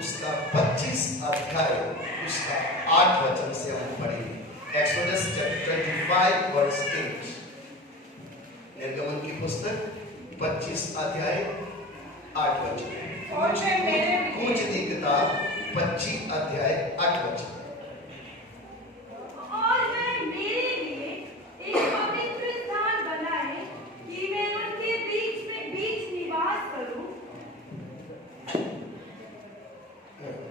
उसका 25 अध्याय उसका 8 वचन से हम पढ़ेंगे। Exodus chapter 25 verse 8। निर्गमन की पुस्तक 25 अध्याय 8 वचन। कुछ दी किताब 25 अध्याय 8 वचन। और वह मेरे लिए एक पवित्र स्थान बनाए कि मैं उनके बीच निवास करूं।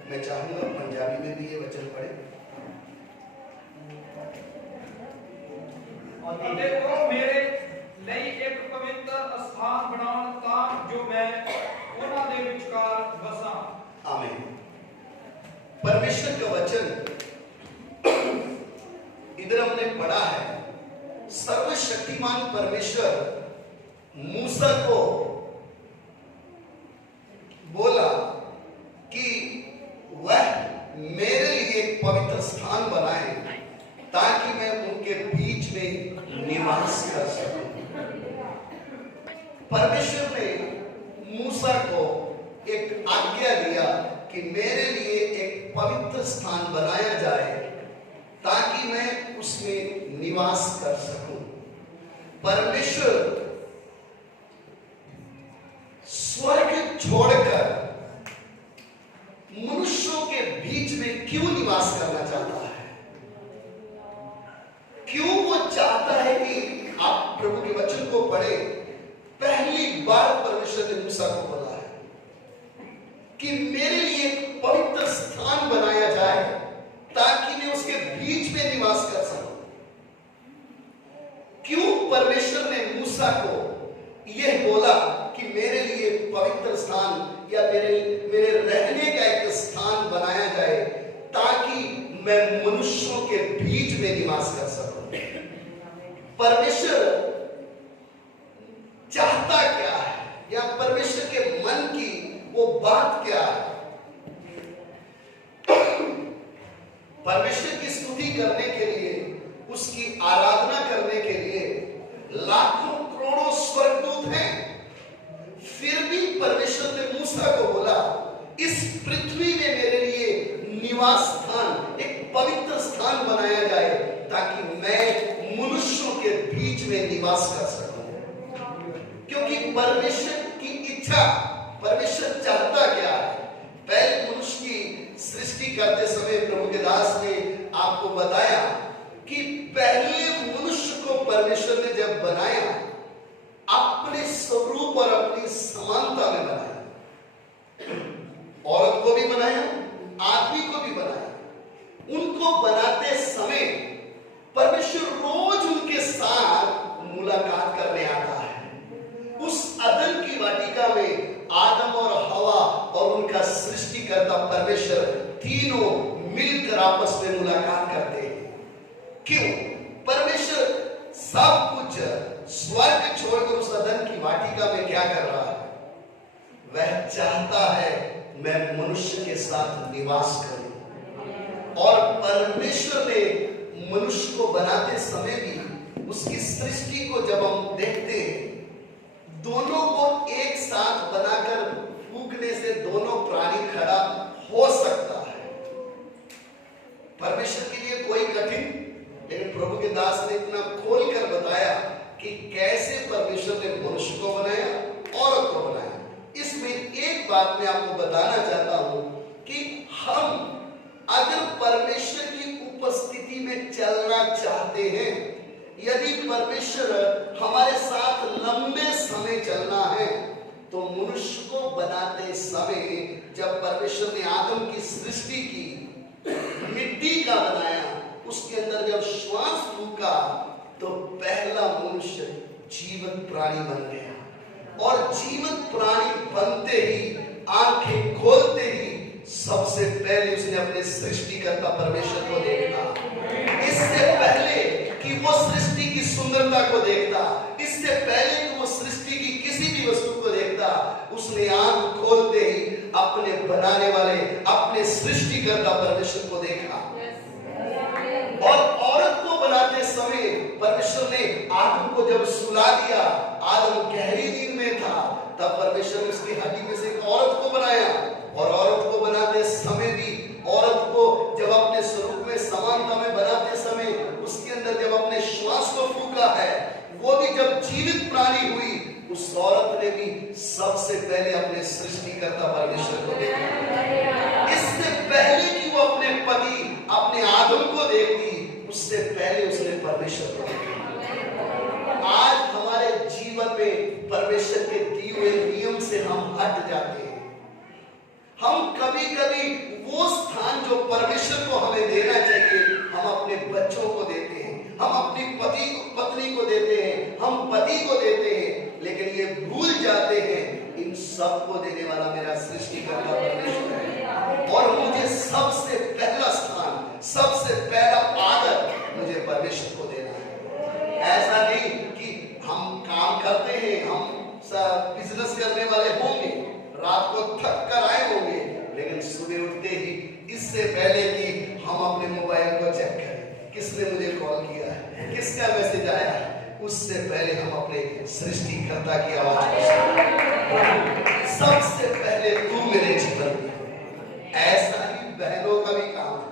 मैं चाहूंगा पंजाबी में भी ये वचन पढ़े। और देखो मेरे ਲਈ एक पवित्र स्थान बनाਉਣ ਤਾਂ जो मैं ਉਹਨਾਂ ਦੇ ਵਿਚਕਾਰ बसा। आमीन। परमेश्वर का वचन इधर हमने पढ़ा है। सर्वशक्तिमान परमेश्वर मूसा को बोला कि वह मेरे लिए एक पवित्र स्थान बनाए ताकि मैं उनके बीच में निवास कर सकूं। परमेश्वर ने मूसा को एक आज्ञा दिया कि मेरे लिए एक पवित्र स्थान बनाया जाए ताकि मैं उसमें निवास कर सकूं। परमेश्वर स्वर्ग छोड़कर मनुष्यों के बीच में क्यों निवास करना चाहता है? क्यों वो चाहता है कि आप प्रभु के वचन को पढ़े। पहली बार परमेश्वर ने मूसा को बोला है कि मेरे लिए एक पवित्र स्थान बनाया जाए ताकि मैं उसके बीच में निवास कर सकूं। क्यों परमेश्वर ने मूसा को यह बोला कि मेरे लिए पवित्र स्थान या मेरे रहने का एक स्थान बनाया जाए ताकि मैं मनुष्यों के बीच में निवास कर सकूं? परमेश्वर चाहता क्या है या परमेश्वर के मन की वो बात क्या है? परमेश्वर की स्तुति करने के लिए, उसकी आराधना करने के लिए लाखों करोड़ों स्वर्गदूत हैं। फिर भी परमेश्वर ने मूसा को बोला इस पृथ्वी में मेरे लिए निवास स्थान, एक पवित्र स्थान बनाया जाए ताकि मैं मनुष्यों के बीच में निवास कर सकूं। क्योंकि परमेश्वर की इच्छा, परमेश्वर चाहता क्या है? पहले मनुष्य की सृष्टि करते समय प्रभु के दास ने आपको बताया कि पहले मनुष्य को परमेश्वर ने जब बनाया अपने स्वरूप और अपनी समानता में बनाया। औरत को भी बनाया, आदमी को भी बनाया। उनको बनाते समय परमेश्वर रोज उनके साथ मुलाकात करने आता है। उस अदन की वाटिका में आदम और हवा और उनका सृष्टिकर्ता परमेश्वर तीनों मिलकर आपस में मुलाकात करते हैं। क्यों? परमेश्वर सब कुछ स्वर्ग छोड़कर उस अदन की वाटिका में क्या कर रहा है? वह चाहता है मैं मनुष्य के साथ निवास करूं। और परमेश्वर ने मनुष्य को बनाते समय भी उसकी सृष्टि को जब हम देखते हैं, दोनों को एक साथ बनाकर फूंकने से दोनों प्राणी खड़ा हो सकता है। परमेश्वर के लिए कोई कठिन, लेकिन प्रभु के दास ने इतना खोलकर बताया कि कैसे परमेश्वर ने मनुष्य को बनाया, औरत को बनाया। इसमें एक बात मैं आपको बताना चाहता हूं कि हम अगर परमेश्वर की उपस्थिति में चलना चाहते हैं, यदि परमेश्वर हमारे साथ लंबे समय चलना है, तो मनुष्य को बनाते समय जब परमेश्वर ने आदम की सृष्टि की, मिट्टी का बनाया, उसके अंदर जब श्वास फूंका तो पहला मनुष्य जीवित प्राणी बन गया। और जीवित प्राणी बनते ही, आंखें खोलते ही सबसे पहले उसने अपने सृष्टिकर्ता परमेश्वर को देखा। इससे पहले कि वो सृष्टि की सुंदरता को देखता, इससे पहले कि वो सृष्टि की किसी भी वस्तु को देखता, उसने आंख खोलते ही अपने बनाने वाले, अपने सृष्टिकर्ता परमेश्वर को देखा। और औरत को बनाते समय परमेश्वर ने आदम को जब सुला दिया, आदम गहरी नींद में था, तब परमेश्वर ने उसकी हड्डी में से एक औरत को बनाया। और औरत को बनाते वो स्थान जो परमेश्वर को हमें देना चाहिए, हम अपने बच्चों को देते हैं, हम अपनी पत्नी को देते हैं, हम पति को देते हैं, लेकिन ये भूल जाते हैं इन सबको देने वाला मेरा सृष्टिकर्ता परमेश्वर है। और मुझे सबसे पहला स्थान, सबसे पहला आदर मुझे परमेश्वर को देना है। ऐसा नहीं कि हम काम करते हैं, हम बिजनेस करने वाले होंगे, रात को थक कर आए होंगे, लेकिन सुबह उठते ही इससे पहले कि हम अपने मोबाइल को चेक करें, किसने मुझे कॉल किया है, किसका मैसेज आया है, उससे पहले हम अपने सृष्टिकर्ता की आवाज को सुनें। सबसे पहले तू मेरे जीवन में। ऐसा ही बहनों का भी काम है।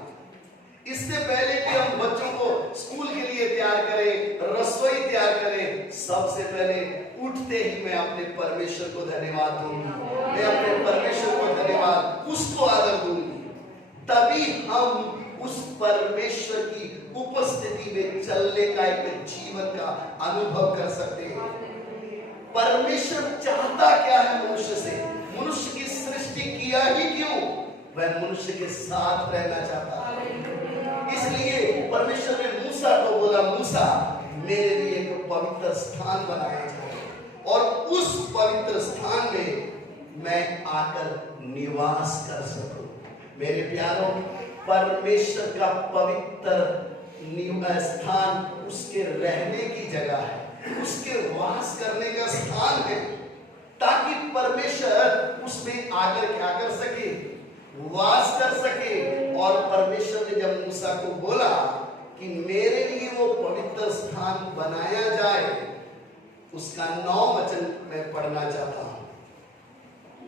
इससे पहले कि हम बच्चों को स्कूल के लिए तैयार करें, रसोई तैयार करें, सबसे पहले उठते ही मैं अपने परमेश्वर को धन्यवाद दूंगी, मैं अपने परमेश्वर को धन्यवाद, उसको आदर दूंगी। तभी हम उस परमेश्वर की उपस्थिति में चलने का एक जीवन का अनुभव कर सकते हैं। परमेश्वर चाहता क्या है मनुष्य से? मनुष्य की सृष्टि किया ही क्यों? वह मनुष्य के साथ रहना चाहता है। इसलिए परमेश्वर ने मूसा को बोला, मूसा मेरे लिए एक पवित्र स्थान बनाया जाए और उस पवित्र स्थान में मैं आकर निवास कर सकूं। मेरे प्यारों, परमेश्वर का पवित्र स्थान उसके रहने की जगह है, उसके वास करने का स्थान है, ताकि परमेश्वर उसमें आकर क्या कर सके? वास कर सके। और परमेश्वर ने जब मूसा को बोला कि मेरे लिए वो पवित्र स्थान बनाया जाए, उसका 9 वचन मैं पढ़ना चाहता हूं।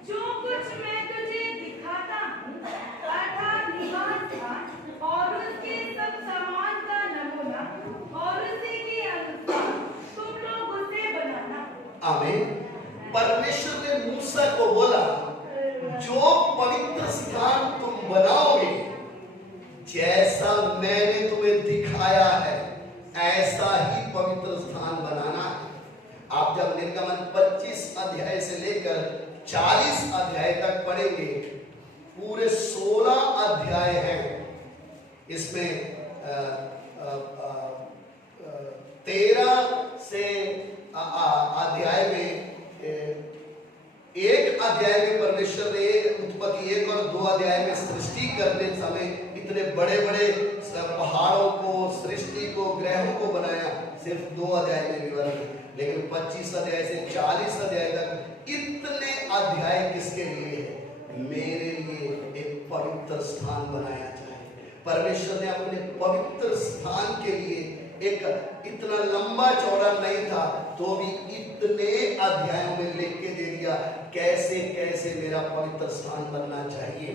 जो कुछ मैं तुझे दिखाता हूँ, अर्थात निवास स्थान और उसके सब सामान का नमूना और उसी के अनुसार तुम लोग उसे बनाना। आमीन। परमेश्वर ने मूसा को बोला, जो पवित्र स्थान तुम बनाओगे, जैसा मैंने तुम्हें दिखाया है, ऐसा ही पवित्र स्थान बनाना है। आप जब निर्गमन 25 अध्याय से लेकर 40 अध्याय तक पढ़ेंगे, पूरे 16 अध्याय हैं। इसमें 13 से अध्याय में, एक अध्याय में परमेश्वर ने उत्पत्ति 1 और 2 अध्याय में सृष्टि करने समय इतने बड़े बड़े पहाड़ों को, सृष्टि को, ग्रहों को बनाया, सिर्फ 2 अध्याय में विवरण है। लेकिन 25 अध्याय से 40 अध्याय तक इतने अध्याय किसके लिए है? मेरे लिए एक पवित्र स्थान बनाया जाए। परमेश्वर ने अपने पवित्र स्थान के लिए एक इतना लंबा चौड़ा नहीं था, तो भी इतने अध्यायों में लिख के दे दिया कैसे कैसे मेरा पवित्र स्थान बनना चाहिए।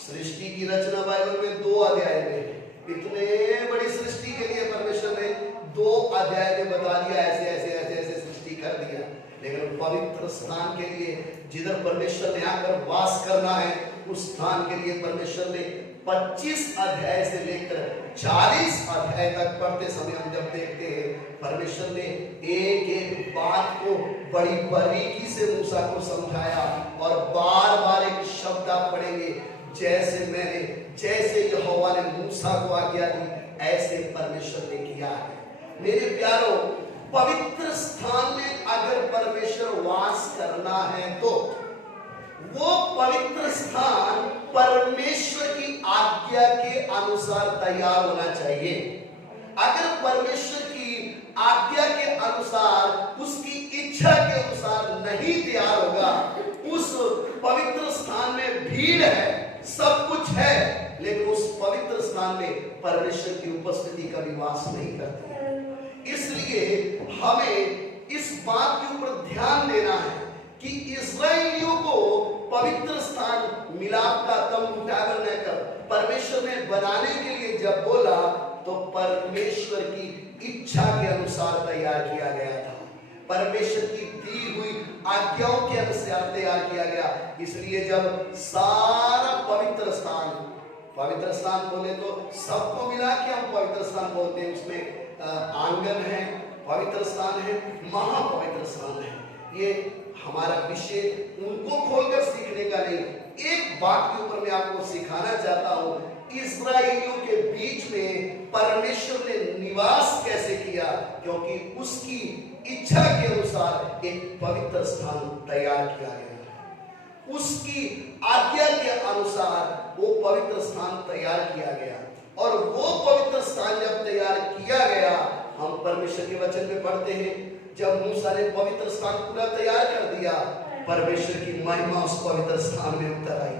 सृष्टि की रचना बाइबल में 2 अध्याय में, इतने बड़ी सृष्टि के लिए परमेश्वर ने 2 अध्याय में बता दिया, ऐसे ऐसे ऐसे ऐसे सृष्टि कर दिया। लेकिन पवित्र स्थान के लिए, जिधर परमेश्वर ने आकर वास करना है, उस स्थान के लिए परमेश्वर ने 25 अध्याय से लेकर 40 अध्याय तक पढ़ते समय हम जब देखते हैं, परमेश्वर ने एक एक बात को बड़ी बारीकी से मूसा को समझाया। और बार बार एक शब्द आप पढ़ेंगे, जैसे यहोवा ने मूसा को आज्ञा दी, ऐसे परमेश्वर ने किया है। मेरे प्यारों, पवित्र स्थान में अगर परमेश्वर वास करना है, तो वो पवित्र स्थान परमेश्वर की आज्ञा के अनुसार तैयार होना चाहिए। अगर परमेश्वर की आज्ञा के अनुसार, उसकी इच्छा के अनुसार नहीं तैयार होगा, उस पवित्र स्थान में भीड़ है, सब कुछ है, लेकिन उस पवित्र स्थान में परमेश्वर की उपस्थिति का वास नहीं करती है। इसलिए हमें इस बात के ऊपर ध्यान देना है कि इस्राएलियों को पवित्र स्थान, मिलाप का तम्बू, टैबरनेकल परमेश्वर ने बनाने के लिए जब बोला, तो परमेश्वर की इच्छा के अनुसार तैयार किया गया था, परमेश्वर की दी हुई आज्ञाओं के अनुसार तैयार किया गया। इसलिए जब सारा पवित्र स्थान बोले तो सबको मिला के हम पवित्र स्थान बोलते हैं। उसमें आंगन है, पवित्र स्थान है, महापवित्र स्थान है। ये हमारा विषय उनको खोलकर सीखने का नहीं, एक बात के ऊपर मैं आपको सिखाना चाहता हूं, इस्राएलियों के बीच में परमेश्वर ने निवास कैसे किया, क्योंकि उसकी इच्छा के अनुसार एक पवित्र स्थान तैयार किया गया। उसकी आज्ञा के अनुसार वो पवित्र स्थान तैयार किया गया, और वो पवित्र स्थान जब तैयार किया गया, हम परमेश्वर के वचन में पढ़ते हैं, जब मूसा ने पवित्र स्थान पूरा तैयार कर दिया, परमेश्वर की महिमा उस पवित्र स्थान में उतर आई।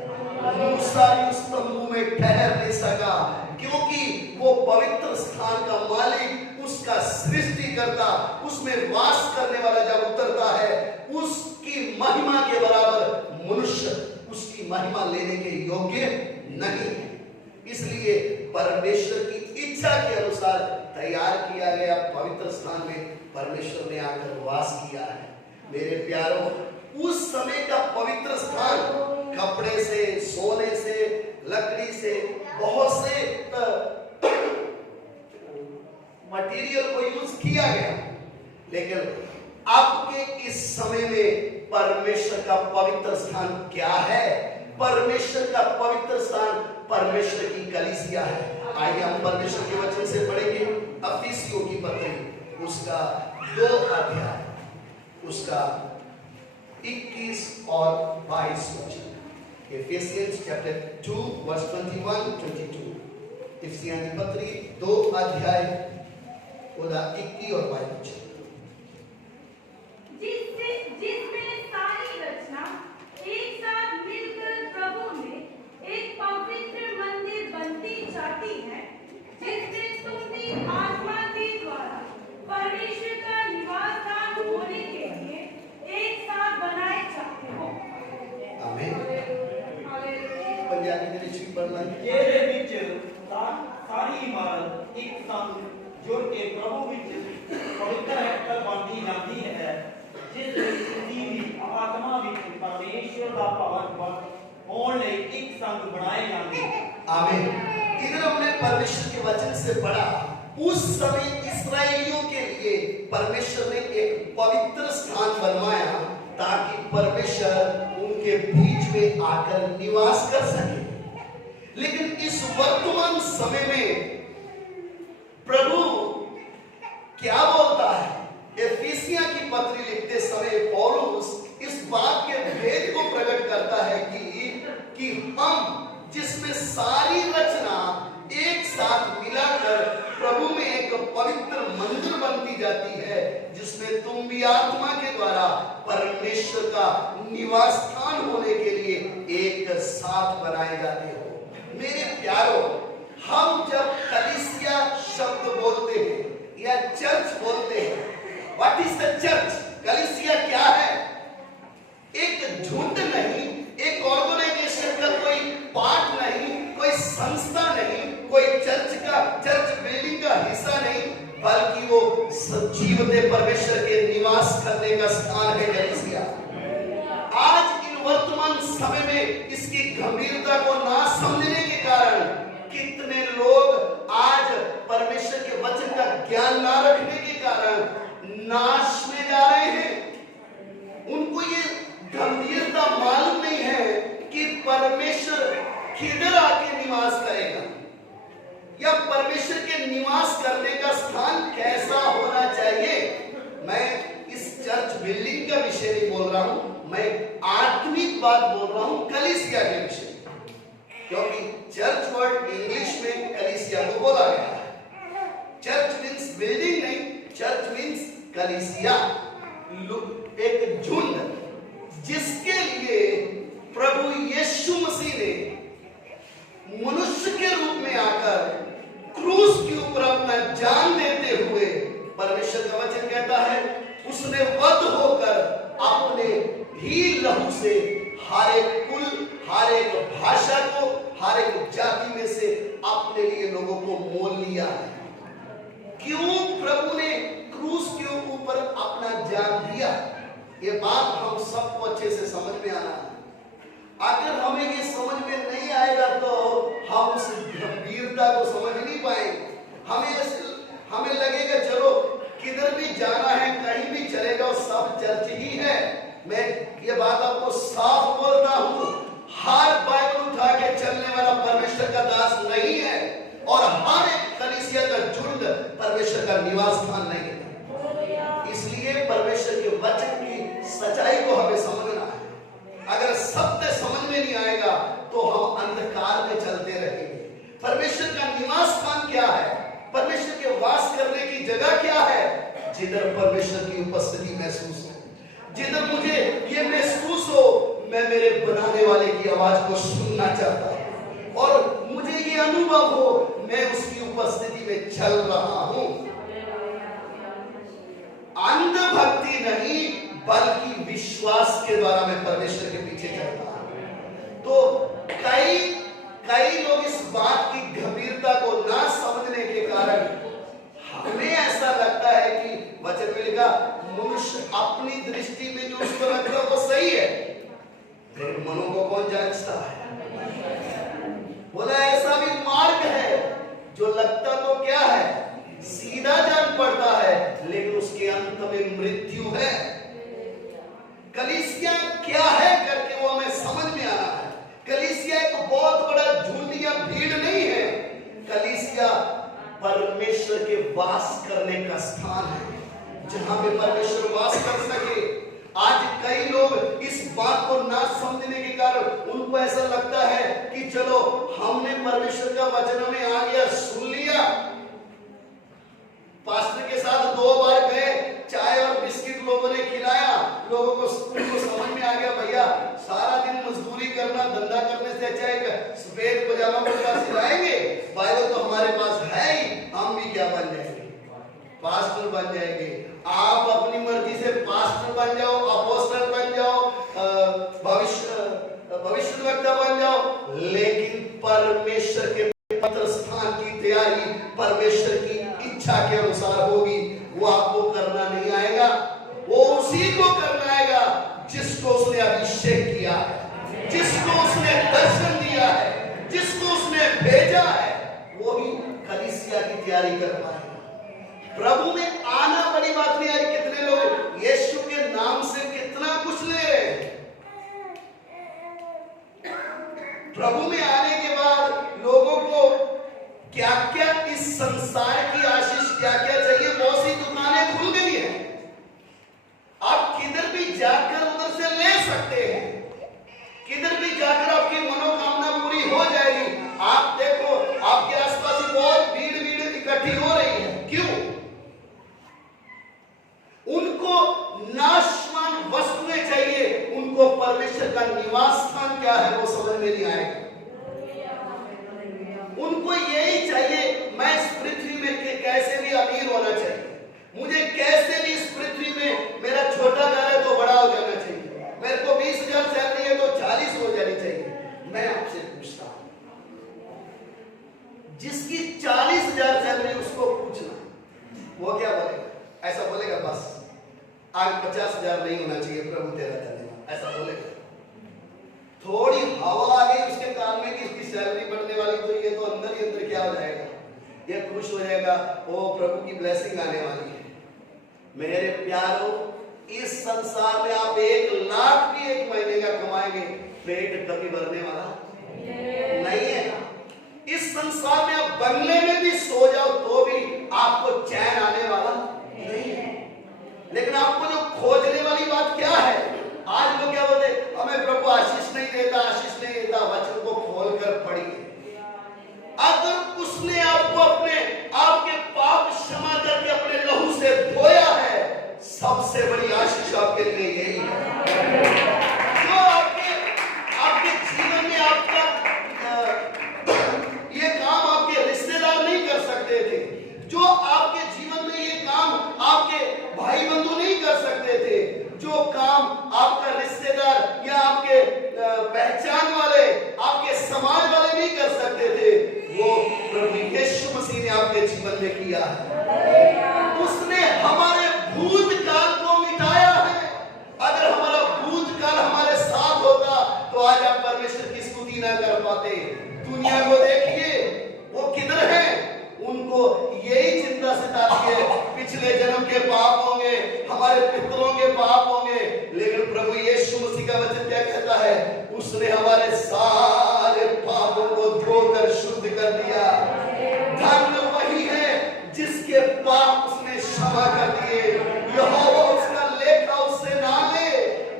मूसा उस तंबू में ठहर नहीं सका, क्योंकि वो पवित्र स्थान का मालिक, उसका सृष्टिकर्ता, उसमें वास करने वाला जब उतरता है, उसकी महिमा के बराबर मनुष्य उसकी महिमा लेने के योग्य नहीं है। इसलिए परमेश्वर की इच्छा के अनुसार तैयार किया गया पवित्र स्थान में परमेश्वर ने आकर वास किया है। मेरे प्यारों, उस समय का पवित्र स्थान कपड़े से, सोने से, लकड़ी से, बहुत से मटेरियल को यूज किया गया, लेकिन अब के इस समय में परमेश्वर का पवित्र स्थान क्या है? परमेश्वर का पवित्र स्थान परमेश्वर की कलीसिया है। आइए हम परमेश्वर के वचन से पढ़ेंगे अफिसियों की पत्री, उसका 2 अध्याय, उसका 21 और 22 वचन। Ephesians chapter 2 verse 21-22। इफिसियों की पत्री 2 अध्याय 21 और 22 वचन। जिसमें सारी रचना एक साथ मिलकर प्रभु में एक पवित्र मंदिर बनती जाती है, जिसमें तुम भी आत्मा के द्वारा परमेश्वर का निवास स्थान होने के लिए एक साथ बनाए जाते हो। आमीन। पंजाबी ਦੇ ਵਿੱਚ ਪੜ੍ਹਨਾ ਹੈ। ਜਿਹਦੇ ਵਿੱਚ ਸਾਰੀ ਇਮਾਰਤ ਇੱਕ ਸੰਗ ਜੁੜ ਕੇ ਪ੍ਰਭੂ ਵਿੱਚ ਪਵਿੱਤਰ ਹੈਕਲ ਬਣਦੀ ਜਾਂਦੀ ਹੈ, ਜਿਸ ਵਿੱਚ ਤੁਸੀਂ ਵੀ ਆਤਮਾ ਵਿੱਚ ਪਰਮੇਸ਼ਵਰ ਦਾ ਭਵਨ ਹੋਣ ਲਈ ਇੱਕ ਸੰਗ ਬਣਾਏ ਜਾਂਦੇ ਹੋ। आमीन। इधर हमने परमेश्वर के वचन से पढ़ा, उस समय इस्राएलियों के लिए परमेश्वर ने एक पवित्र स्थान बनवाया ताकि परमेश्वर उनके बीच में आकर निवास कर सके। लेकिन इस वर्तमान समय में प्रभु क्या बोलता है? एफिसियों की पत्री लिखते समय पौलुस इस बात के भेद को प्रकट करता है कि हम जिसमें सारी रचना एक साथ मिलाकर प्रभु में एक पवित्र मंदिर बनती जाती है, जिसमें तुम भी आत्मा के द्वारा परमेश्वर का निवास स्थान होने के लिए एक साथ बनाए जाते हो। मेरे प्यारों, हम जब कलीसिया शब्द बोलते हैं या चर्च बोलते हैं, व्हाट इज द चर्च? कलीसिया क्या है? एक झुंड नहीं, एक ऑर्गेनाइजेशन का कोई पार्ट नहीं, कोई संस्था नहीं, कोई चर्च बिल्डिंग का हिस्सा नहीं, बल्कि वो सजीवते परमेश्वर के निवास करने का स्थान है कलीसिया। आज इन वर्तमान समय में इसकी गंभीरता को ना समझने के कारण कितने लोग आज परमेश्वर के वचन का ज्ञान ना रखने के कारण नाश में जा रहे हैं। उनको ये गंभीरता मालूम नहीं है कि परमेश्वर किधर आके निवास करेगा, या परमेश्वर के निवास करने का स्थान कैसा होना चाहिए। मैं इस चर्च बिल्डिंग का विषय नहीं बोल रहा हूं, मैं आत्मिक बात बोल रहा हूं कलीसिया के विषय, क्योंकि चर्च वर्ड इंग्लिश में कलीसिया को बोला गया है। चर्च मीन्स बिल्डिंग नहीं, चर्च मीन्स कलीसिया, एक झुंड जिसके लिए प्रभु यीशु मसीह ने मनुष्य के रूप में आकर क्रूस के ऊपर अपना जान देते हुए, परमेश्वर का वचन कहता है, उसने वध होकर अपने ही लहू से हर एक कुल, हर एक भाषा को, हर एक जाति में से अपने लिए लोगों को मोल लिया है। क्यों प्रभु ने क्रूस के ऊपर अपना जान दिया? ये बात हम सबको अच्छे से समझ में आना है। अगर हमें ये समझ में नहीं आएगा तो हम उस गंभीरता को समझ नहीं पाएंगे। हमें लगेगा चलो किधर भी जाना है, कहीं भी चलेगा, सब चर्च ही है। मैं ये बात आपको साफ बोलता हूँ, हर जिधर परमेश्वर की उपस्थिति महसूस हो, जिधर मुझे ये महसूस हो मैं मेरे बनाने वाले की आवाज को सुनना चाहता हूं और मुझे ये अनुभव हो मैं उसकी उपस्थिति में चल रहा हूं। अंधभक्ति नहीं बल्कि विश्वास के द्वारा मैं परमेश्वर के पीछे चलता हूं। तो कई लोग इस बात की गंभीरता को ना समझने के कारण हमें ऐसा लगता है कि वचन में लिखा मनुष्य अपनी दृष्टि में जो उसको रख रहा वो सही है, फिर मनों को कौन जांचता है। बोला ऐसा भी मार्ग है जो लगता तो क्या है सीधा जान पड़ता है लेकिन उसके अंत में मृत्यु है। कलीसिया क्या है करके वो हमें समझ में आ रहा है। कलीसिया एक बहुत बड़ा झुंड या भीड़ नहीं है, कलीसिया परमेश्वर के वास करने का स्थान है जहां पे परमेश्वर वास कर सके। आज कई लोग इस बात को ना समझने के कारण उनको ऐसा लगता है कि चलो हमने परमेश्वर का वचन में आ गया सुन लिया, पास्टर के साथ 2 बार गए, चाय और बिस्किट लोगों ने खिलाया, लोगों को उनको समझ में आ गया भैया सारा दिन मजदूरी करना धंधा करने से अच्छा है सफेद पजामा कुर्ता सिलाएंगे, बाइबल तो हमारे पास है ही, हम भी क्या बन जाएंगे पास्टर बन जाएंगे। आप अपनी मर्जी से पास्टर बन जाओ, अपोस्टल बन जाओ, भविष्यद्वक्ता बन जाओ, लेकिन परमेश्वर के पवित्र स्थान की तैयारी परमेश्वर की इच्छा के अनुसार होगी। वो आपको करना नहीं आएगा, वो उसी को करना आएगा जिसको उसने अभिषेक किया है, जिसको उसने दर्शन दिया है, जिसको उसने भेजा है, वो ही कलीसिया की तैयारी कर पाएगा। प्रभु में आना बड़ी बात नहीं है। कितने लोग यीशु के नाम से कितना कुछ ले रहे हैं, प्रभु में आने के बाद लोगों को क्या क्या इस संसार की आशीष क्या क्या चाहिए, बहुत सी दुकानें खुल गई हैं, आप किधर भी जाकर उधर से ले सकते हैं, किधर भी जाकर आपकी मनोकामना पूरी हो जाएगी। आप देखो आपके आसपास ही बहुत भीड़ इकट्ठी हो रही है, क्यों? उनको नाशवान वस्तुएं चाहिए, उनको परमेश्वर का निवास स्थान क्या है वो समझ में नहीं आएगा। उनको यही चाहिए मैं इस पृथ्वी में कैसे भी अमीर होना चाहिए, मुझे कैसे भी इस पृथ्वी में मेरा छोटा घर है तो बड़ा हो जाना चाहिए, मेरे को 20,000 सैलरी है तो 40 हो जानी चाहिए। मैं आपसे पूछता हूं जिसकी 40,000 सैलरी उसको पूछना वो क्या बोलेगा? ऐसा बोलेगा बस आज 50,000 नहीं होना चाहिए प्रभु तेरा धन्यवाद, ऐसा बोलेगा? थोड़ी हवा आ गई उसके कान में कि इसकी सैलरी बढ़ने वाली तो ये तो अंदर ही अंदर क्या हो जाएगा, ये खुश हो जाएगा, ओ प्रभु की ब्लेसिंग आने वाली है। मेरे प्यारों इस संसार में आप 1 लाख भी एक महीने का कमाएंगे, पेट कभी भरने वाला नहीं है। इस संसार में आप बंगले में भी सो जाओ तो भी आपको चैन आने वाला नहीं है। लेकिन आपको जो खोजने वाली बात क्या है, आज लोग क्या बोलते हमें प्रभु आशीष नहीं देता, आशीष नहीं देता। वचन को खोलकर पढ़िए, अगर उसने आपको अपने आपके पाप क्षमा करके अपने लहू से धोया है, सबसे बड़ी आशीष आपके लिए यही है। जो आपके जीवन में आपका ये काम आपके रिश्तेदार नहीं कर सकते थे, जो आपके जीवन में ये काम आपके भाई बंधु नहीं कर सकते थे, जो काम आपका रिश्तेदार या आपके पहचान वाले आपके समाज वाले नहीं कर सकते थे, वो प्रभु यीशु मसीह ने आपके जीवन में किया है। उसने हमारे भूतकाल को मिटाया है। अगर हमारा भूतकाल हमारे साथ होता तो आज आप परमेश्वर की स्तुति ना कर पाते। दुनिया को देखिए वो किधर है, उनको यही चिंता सताती है पिछले जन्म के पाप होंगे, हमारे पितरों के पाप होंगे, लेकिन प्रभु यीशु मसीह का वचन क्या कहता है? उसने हमारे सारे पापों को धोकर शुद्ध कर दिया। धन्य वही है जिसके पाप उसने क्षमा कर दिए, यहोवा उसका लेखा उससे ना ले।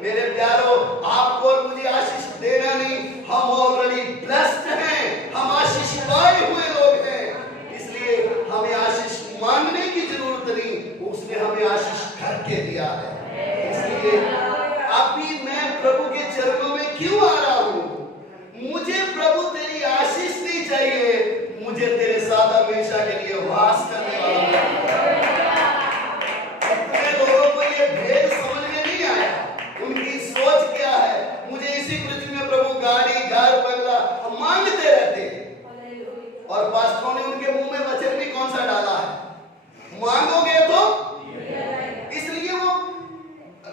मेरे प्यारों आपको और मुझे आशीष देना नहीं, हम ऑलरेडी ब्लेस्ड हैं, हम आशीष पाए हुए लोग हैं, इसलिए हमें आशीष मांगने की जरूरत नहीं, उसने हमें हमेशा के लिए वास करने वाला है। कितने लोगों को ये भेद समझ में नहीं आया, उनकी सोच क्या है, मुझे इसी पृथ्वी में प्रभु गाड़ी घर बंगला मांगते रहते हैं। और पास्टरों ने उनके मुंह में वचन भी कौन सा डाला है, मांगोगे तो। इसलिए वो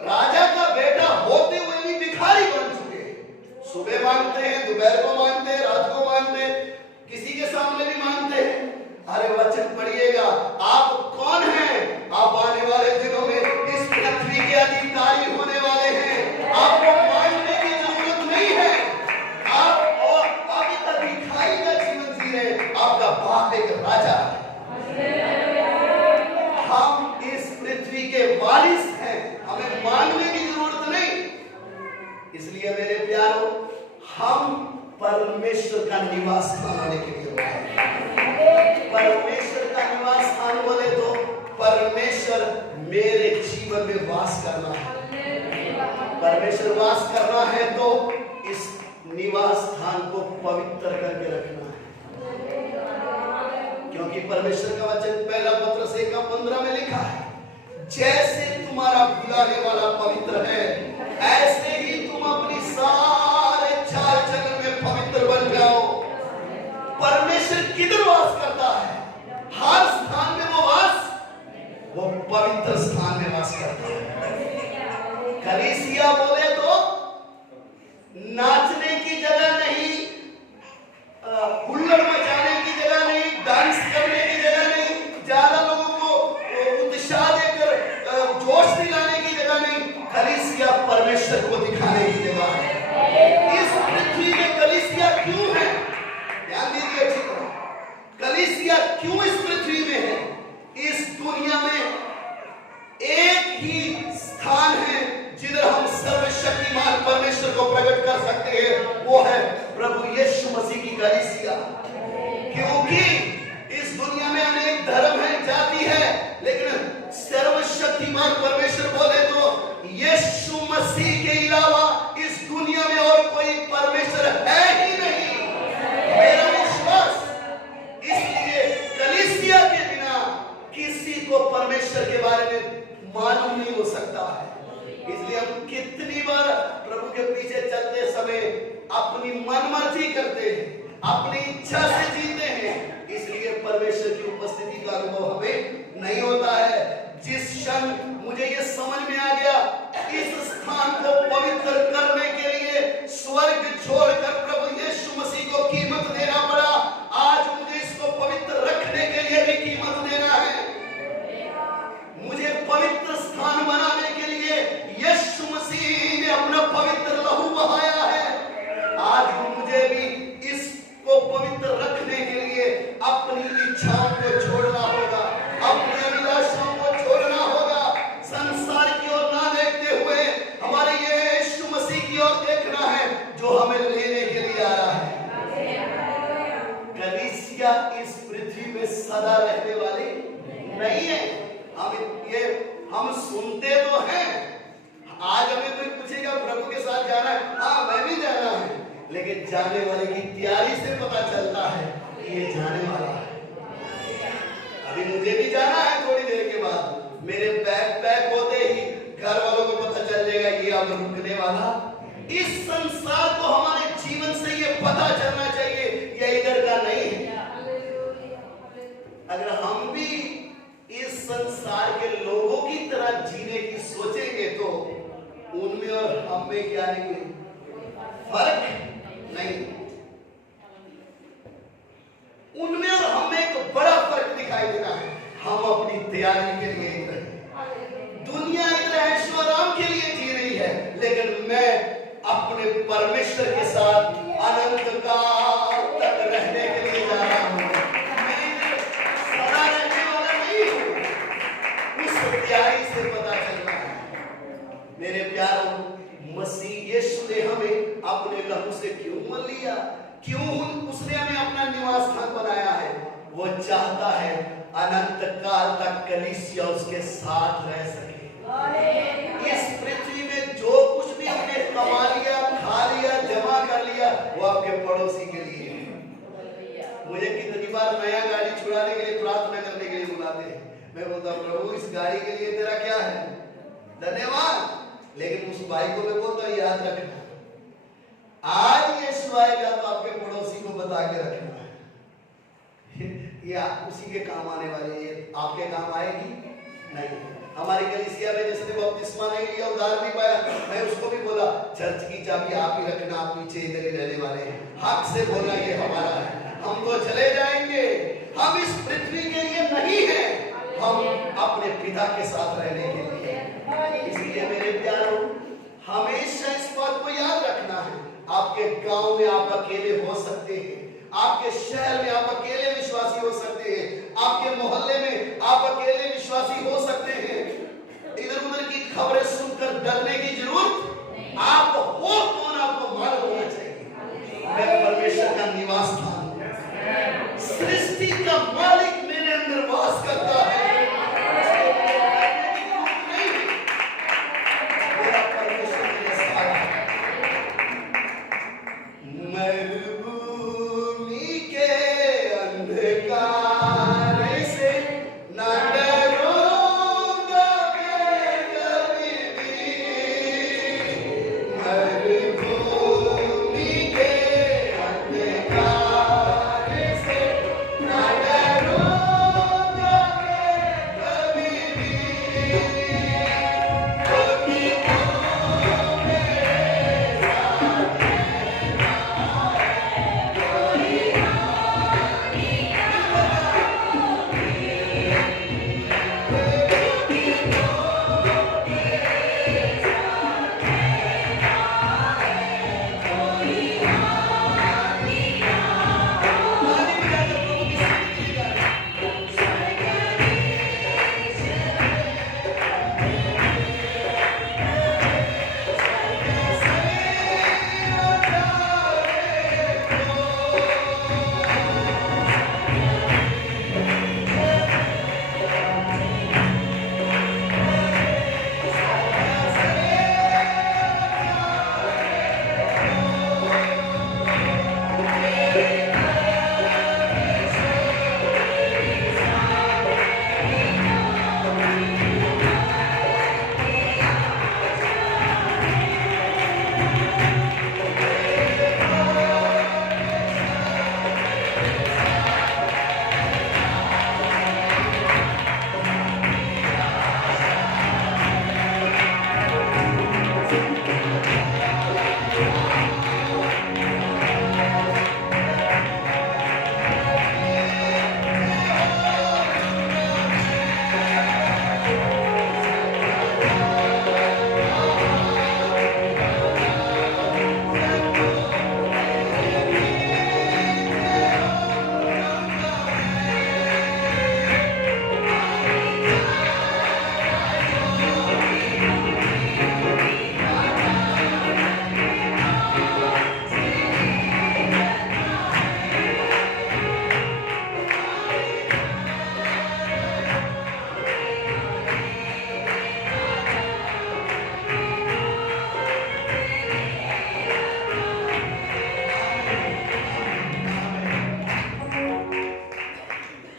राजा का बेटा होते हुए भी भिखारी बन चुके हैं। सुबह मांगते हैं, दोपहर को मांगते हैं, रात को मांगते हैं, किसी के सामने भी मांगते हैं। अरे वचन पढ़िएगा, आप कौन हैं? आप आने वाले दिनों में इस पृथ्वी के अधिकारी होने वाले हैं। आपको मांगने की जरूरत नहीं है। आप और अभी तक भिखारी का जीवन जी रहे हैं, आपका बाप एक राजा है। हम इस पृथ्वी के वारिस हैं, हमें मांगने की जरूरत नहीं। इसलिए मेरे प्यारों, हम परमेश्वर का निवास स्थान होने के लिए हैं। परमेश्वर का निवास स्थान बोले तो परमेश्वर मेरे जीवन में वास करना है। परमेश्वर वास करना है तो इस निवास स्थान को पवित्र करके रखना है। क्योंकि परमेश्वर का वचन पहला पत्रस 1:15 में लिखा है, जैसे तुम्हारा बुलाने वाला पवित्र है, ऐसे ही तुम अपनी सारे चाल चलन में पवित्र बन जाओ। परमेश्वर किधर वास करता है? हर स्थान में वो पवित्र स्थान में वास करता है। कलीसिया बोले तो नाचने की जगह नहीं, हुल्लड़ मचाने की जगह नहीं, डांस करने की जगह नहीं, ज्यादा लोगों को उत्साह देकर जोश दिलाने की जगह नहीं। कलीसिया परमेश्वर को दिखाने की जगह है। इस पृथ्वी में कलीसिया क्यों है? ध्यान दीजिए अच्छी तरह। कलीसिया क्यों इस पृथ्वी में है? इस दुनिया में एक ही स्थान है जिधर हम सर्वशक्तिमान परमेश्वर को प्रकट कर सकते हैं, वो है प्रभु यीशु मसीह की कलीसिया। क्योंकि इस दुनिया में अनेक धर्म है, जाति है, लेकिन सर्वशक्तिमान परमेश्वर बोले तो यीशु मसीह के अलावा इस दुनिया में और कोई परमेश्वर है ही नहीं, मेरा विश्वास। इसलिए कलीसिया के बिना किसी को परमेश्वर के बारे में मालूम नहीं हो सकता है। इसलिए हम कितनी बार प्रभु के पीछे चलते समय अपनी मनमर्जी करते हैं, अपनी इच्छा से जीते हैं। इसलिए परमेश्वर की उपस्थिति का अनुभव हमें नहीं होता है। जिस क्षण मुझे ये समझ में आ गया, इस स्थान को पवित्र करने के लिए स्वर्ग छोड़कर प्रभु यीशु मसीह को कीमत देना पड़ा। आज मुझे इसको पवित्र रखने के लिए भी कीमत देना है। मुझे पवित्र स्थान बनाने के लिए यीशु मसीह ने अपना पवित्र लहू बहाया है। आज मुझे भी इसको पवित्र रखने के लिए अपनी इच्छाओं को छोड़ना होगा, अपनी अभिलाषाओं को छोड़ना होगा। संसार की ओर ना देखते हुए हमारे यीशु मसीह की ओर देखना है, जो हमें लेने के लिए आ रहा है। कलीसिया इस पृथ्वी में सदा रहने वाली नहीं है। हम सुनते तो हैं, आज हमें कोई पूछेगा प्रभु के साथ जाना है, हाँ मैं भी जाना है, लेकिन जाने वाले की तैयारी से पता चलता है कि ये जाने वाला है। अभी मुझे भी जाना है थोड़ी देर के बाद। मेरे बैग पैक होते ही घर वालों को पता चल जाएगा ये अब रुकने वाला। इस संसार को हमारे जीवन से ये पता चलना चाहिए ये इधर का नहीं है। अगर हम भी इस संसार के लोगों की तरह जीने की सोचेंगे तो उनमें और हम में क्या नहीं फर्क नहीं, उनमें और हम में एक बड़ा फर्क दिखाई देना है। हम अपनी तैयारी के लिए इधर हैं, दुनिया इधर ऐश्वर्य के लिए जी रही है, लेकिन मैं अपने परमेश्वर के साथ अनंत काल तक रहने के लिए जा रहा हूं। मैं सदा रहने वाला नहीं हूं। उस तैयारी से पता चलता है। मेरे प्यारों, मसीह यीशु ने हमें अपने लहू से क्यों मोल लिया, क्यों उसने हमें अपना निवास स्थान बनाया है? वो चाहता है अनंत काल तक कलीसिया उसके साथ रह सके। इस पृथ्वी में जो कुछ भी हमने कमा लिया, खा लिया, जमा कर लिया, वो आपके पड़ोसी के लिए है। मुझे कितनी बार नया गाड़ी छुड़ाने के लिए प्रार्थना करने के लिए बुलाते हैं। मैं बोलता हूँ प्रभु इस गाड़ी के लिए तेरा क्या है, धन्यवाद। लेकिन उस भाई को मैं बोलता हूँ याद रखना, आज यीशु आएगा तो आपके पड़ोसी को बता के रखना ये उसी के काम आने वाले, ये आपके काम आएगी नहीं। हमारी कलीसिया में जिसने बपतिस्मा नहीं लिया, उधार नहीं पाया, मैं उसको भी बोला चर्च की चाबी आप ही रखना, आप पीछे इधर ही रहने वाले हैं, हक से बोलना ये हमारा है, हम तो चले जाएंगे, हम इस पृथ्वी के लिए नहीं है, हम अपने पिता के साथ रहने के लिए। इसलिए मेरे प्यारों हमेशा इस बात को याद रखना है, आपके गांव में आप अकेले हो सकते हैं, आपके शहर में आप अकेले विश्वासी हो सकते हैं, आपके मोहल्ले में आप अकेले विश्वासी हो सकते हैं। इधर उधर की खबरें सुनकर डरने की जरूरत, आप हो कौन आपको मालूम होना चाहिए। मैं परमेश्वर का निवास स्थान हूं, सृष्टि का मालिक मेरे अंदर वास करता है, मेरा परमेश्वर मेरे साथ है। मरुभूमि के अंधकार से न डरूंगा मैं कभी भी, मरुभूमि के अंधकार से न डरूंगा मैं कभी भी, क्योंकि तू मेरे साथ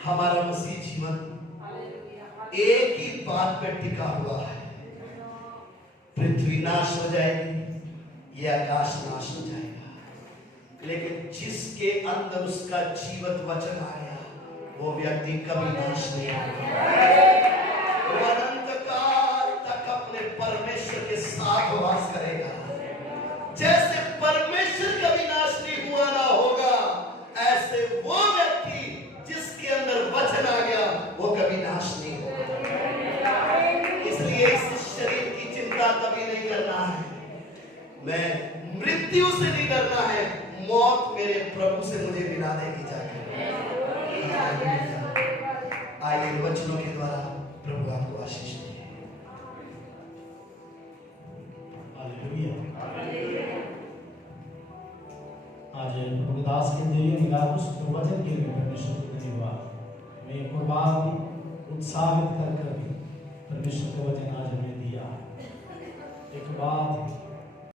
हमारा मसीह जीवन एक ही बात पर टिका हुआ है, पृथ्वी नाश हो जाएगी, ये आकाश नाश हो जाएगा, लेकिन जिसके अंदर उसका जीवित वचन आया वो व्यक्ति कभी नाश नहीं होगा, वो अनंत काल तक अपने परमेश्वर के साथ वास करेगा। जैसे परमेश्वर कभी नाश नहीं हुआ ना होगा, ऐसे वो व्यक्ति जिसके अंदर वचन आ गया वो कभी नाश नहीं होगा। इसलिए इस शरीर की चिंता कभी नहीं करना है, मैं मृत्यु से नहीं डरना है, मौत मेरे प्रभु से मुझे मिला देगी जाकर। आइए वचनों के द्वारा प्रभु आपको आशीष दे। हालेलुया। आज प्रभु दास के दिए निगाह उस वचन के लिए परमेश्वर को धन्यवाद। मैं एक और बात उत्साहित कर भी परमेश्वर का वचन आज हमें दिया। एक बात